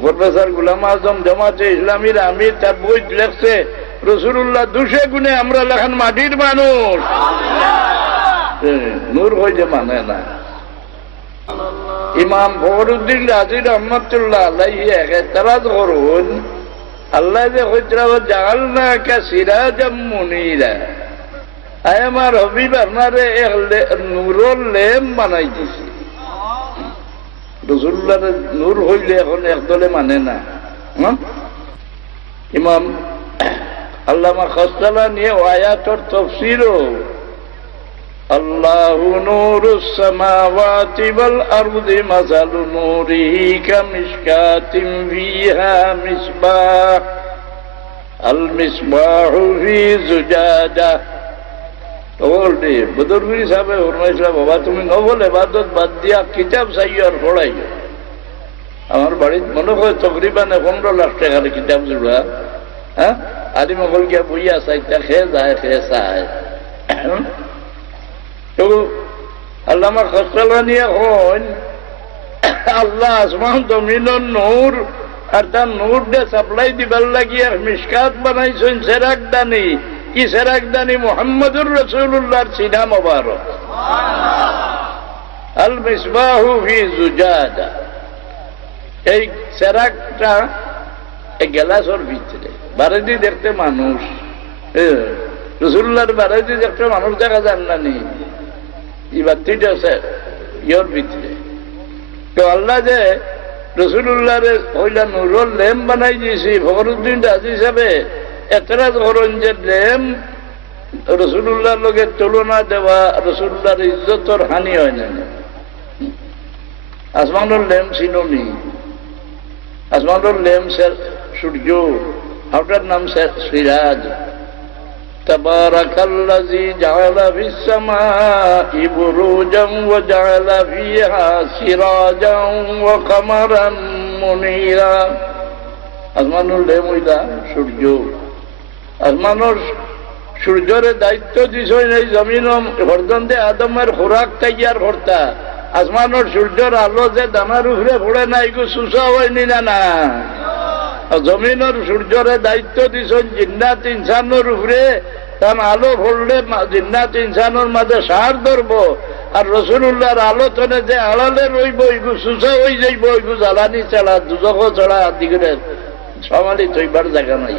Professor Golam Azam জামাতে ইসলামীর আমির তার বই লেখছে রাসূলুল্লাহ 200 গুণে আমরা লেখান মাটির মানুষ। নূর হইতে মানে না। ইমাম ফখরুদ্দিন রাজি রহমতুল্লাহ আলাইহি এতরাজ করুন, আল্লাহ যে হইতরা জাআলনাকা সিরাজাম মুনীরা, আয় আমার হবিব আপনারে নূরের ল্যাম্প বানাই দিছি। রাসূলুল্লাহর নূর হইলে এখন একদলে মানে না। ইমাম আল্লামা খাসসালানী আয়াতের তাফসীরও আল্লাহু নূরুস সামাওয়াতি ওয়াল আরদি মাসালু নূরিহি কামিশকাতিন ফিহা মিসবাহ আল মিসবাহু ফি জুজাজা। বলতে বুজুর্গ হিসাবে ফরমাইছিল, বাবা তুমি নফল ইবাদত বাদ দিয়া কিতাব চাইও আর পড়াইও। আমার বাড়িতে মনে হয় তকরিবান 15 লাখ টাকার কিতাব জোড়া। হ্যাঁ, আদি মগল গিয়া বইয়া চাইতা খেয়ে যায় খেয়ে চায়। তো আল্লামা খাসসালানী হন আল্লাহ আসমান জমিনের নূর আর তার নূর দিয়ে সাপ্লাই দিবার লাগিয়া মিশকাত বানাইছেন সেরাকদানি। কি সেরাকদানি? মুহাম্মদুর রাসূলুল্লাহর সিনা মোবারক। আল মিসবাহু ফি জুজাজা, এই সেরাকটা এই গ্লাসের ভিতরে বারেদি দেখতে মানুষ, রাসূলুল্লাহর বারেদি দেখতে মানুষ দেখা যান না নি, এই বাতিটা আছে ইয়োর ভিতরে। তো আল্লাহ যে রাসূলুল্লাহর হইলা নূরের ল্যাম্প বানাই দিয়েছি, ফখরুদ্দিন রাজি সাহেবে এতরাজ করেন যে ল্যাম্প রাসূলুল্লাহর লগে তুলনা দেওয়া রাসূলুল্লাহর ইজ্জতের হানি হয় না। আসমানের ল্যাম্প ছিল নি, আসমানের ল্যাম্প সূর্য, ওটার নাম সিরাজ। তাবারাকাল্লাযী জাআলা ফিস সামাই বুরুজান ওয়া জাআলা ফিহা সিরাজান ওয়া কামারান মুনীরা। আসমানের ল্যাম্প হইলা সূর্য। আসমানের সূর্যের দায়িত্ব দিছেন এই জমিন হরদন্দে আদমের খোরাক তৈয়ার করতা। আসমানের সূর্যের আলো যে দানার উপরে পড়ে না, এগুলো সুসা হয়নি না না। জমিনের সূর্যের দায়িত্ব দিছেন জিন্নাত ইনসানের উপরে, তার আলো পড়লে জিন্নাত ইনসানের মাঝে সার ধরবো। আর রাসূলুল্লাহর আলোচনে যে আড়ালে রইব এগুলো সুসা হয়ে যাইব, এগুলো জ্বালানি ছাড়া দুজক ছাড়া দিকে সমালি তৈবার জায়গা নাই।